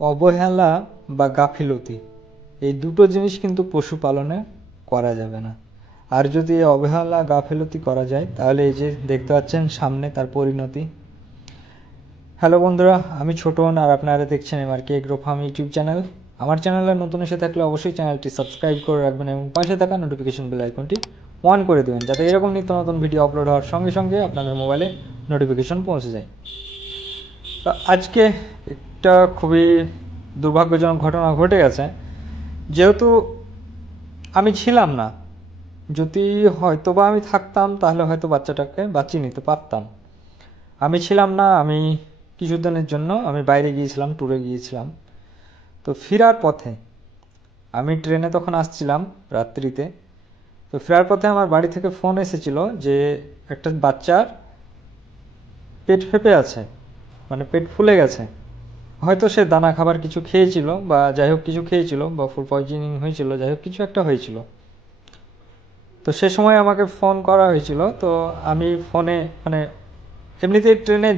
অবহেলা বা গাফিলতি, এই দুটো জিনিস কিন্তু পশুপালনে করা যাবে না। আর যদি অবহেলা, গাফিলতি করা যায়, তাহলে এই যে দেখতে পাচ্ছেন সামনে তার পরিণতি। হ্যালো বন্ধুরা, আমি ছোটন আর আপনারা দেখছেন এবার K agro farm YouTube channel. আমার চ্যানেলে নতুন এসে থাকলে অবশ্যই চ্যানেলটি সাবস্ক্রাইব করে রাখবেন এবং পাশে থাকা নোটিফিকেশন বেল আইকনটি অন করে দেবেন, যাতে এরকম নিত্য নতুন ভিডিও আপলোড হওয়ার সঙ্গে সঙ্গে আপনাদের মোবাইলে নোটিফিকেশন পৌঁছে যায়। তো আজকে একটা খুবই দুর্ভাগ্যজনক ঘটনা ঘটে গেছে। যেহেতু আমি ছিলাম না, যদি হয়তো বা আমি থাকতাম, তাহলে হয়তো বাচ্চাটাকে বাঁচিয়ে নিতে পারতাম। আমি ছিলাম না, আমি কিছুদিনের জন্য আমি বাইরে গিয়েছিলাম, ট্যুরে গিয়েছিলাম। তো ফেরার পথে আমি ট্রেনে তখন আসছিলাম রাত্রিতে। তো ফেরার পথে আমার বাড়ি থেকে ফোন এসেছিল যে একটা বাচ্চার পেট ফেপে আছে মানে পেট ফুলে গেছে। হয়তো সে দানা খাবার কিছু খেয়েছিল বা যাই হোক কিছু খেয়েছিল বা ফুড পয়জনিং হয়েছিল, যাই হোক কিছু একটা হয়েছিল। তো সে সময় আমাকে ফোন করা হয়েছিল। তো আমি ফোনে মানে এমনিতেই ট্রেনে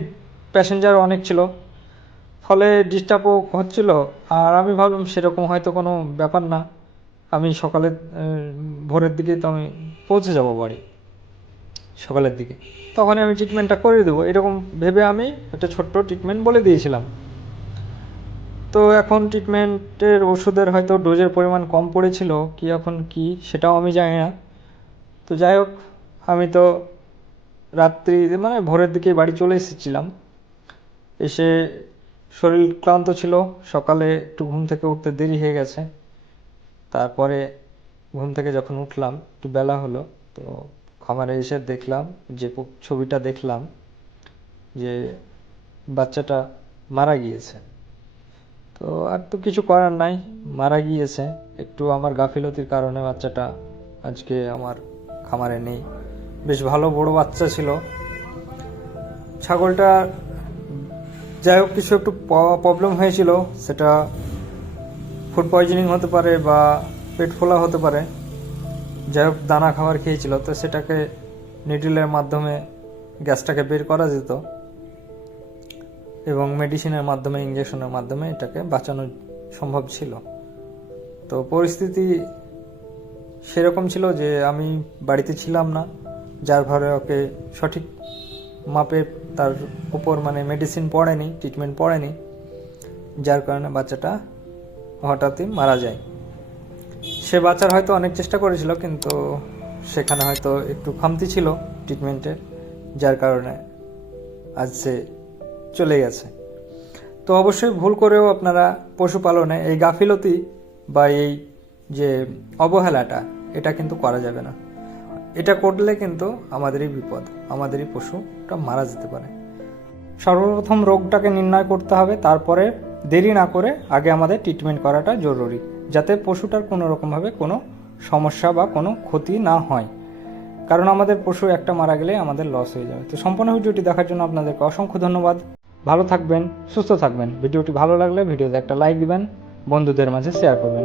প্যাসেঞ্জার অনেক ছিল। ফলে ডিস্টার্বও হচ্ছিল। আর আমি ভাবলাম সেরকম হয়তো কোনো ব্যাপার না। আমি সকালে ভোরের দিকে তো আমি পৌঁছে যাব বাড়ি, সকালের দিকে। তখন আমি ট্রিটমেন্টটা করে দেবো। এরকম ভেবে আমি একটা ছোট্ট ট্রিটমেন্ট বলে দিয়েছিলাম। তো এখন ট্রিটমেন্টের ওষুধের হয়তো ডোজের পরিমাণ কম পড়েছিল, কি এখন কি সেটাও আমি জানি না। তো যাই হোক, আমি তো রাত্রি মানে ভোরের দিকে বাড়ি চলে এসেছিলাম। এসে শরীর ক্লান্ত ছিল, সকালে একটু ঘুম থেকে উঠতে দেরি হয়ে গেছে। তারপরে ঘুম থেকে যখন উঠলাম, একটু বেলা হলো, তো খামারে এসে দেখলাম যে ছবিটা দেখলাম যে বাচ্চাটা মারা গিয়েছে। তো আর তো কিছু করার নাই, মারা গিয়েছে। একটু আমার গাফিলতির কারণে বাচ্চাটা আজকে আমার খামারে নেই। বেশ ভালো বড় বাচ্চা ছিল। ছাগলটা যাই হোক, কিছু একটু প্রবলেম হয়েছিল। সেটা ফুড পয়জনিং হতে পারে বা পেট ফোলা হতে পারে। যাই হোক, দানা খাবার খেয়েছিল। তো সেটাকে নিডলের মাধ্যমে গ্যাসটাকে বের করা যেত। এবং মেডিসিনের মাধ্যমে ইঞ্জেকশনের মাধ্যমে এটাকে বাঁচানো সম্ভব ছিল। তো পরিস্থিতি সেরকম ছিল যে আমি বাড়িতে ছিলাম না, যার ফলে ওকে সঠিক মাপে তার উপর মানে মেডিসিন পড়েনি ট্রিটমেন্ট পড়েনি, যার কারণে বাচ্চাটা হঠাৎই মারা যায়। সে বাচ্চার হয়তো অনেক চেষ্টা করেছিল, কিন্তু সেখানে হয়তো একটু খামতি ছিল ট্রিটমেন্টের যার কারণে আজ সে চলে গেছে। তো অবশ্যই ভুল করেও আপনারা পশুপালনে এই গাফিলতি বা এই যে অবহেলাটা, এটা কিন্তু করা যাবে না। এটা করলে কিন্তু আমাদেরই বিপদ, আমাদেরই পশুটা মারা যেতে পারে। সর্বপ্রথম রোগটাকে নির্ণয় করতে হবে, তারপরে দেরি না করে আগে আমাদের ট্রিটমেন্ট করাটা জরুরি, যাতে পশুটার কোনো রকমভাবে কোনো সমস্যা বা কোনো ক্ষতি না হয়। কারণ আমাদের পশু একটা মারা গেলে আমাদের লস হয়ে যাবে। তো সম্পূর্ণ ভিডিওটি দেখার জন্য আপনাদেরকে অসংখ্য ধন্যবাদ। ভালো থাকবেন, সুস্থ থাকবেন। ভিডিওটি ভালো লাগলে ভিডিওতে একটা লাইক দিবেন, বন্ধুদের মাঝে শেয়ার করবেন।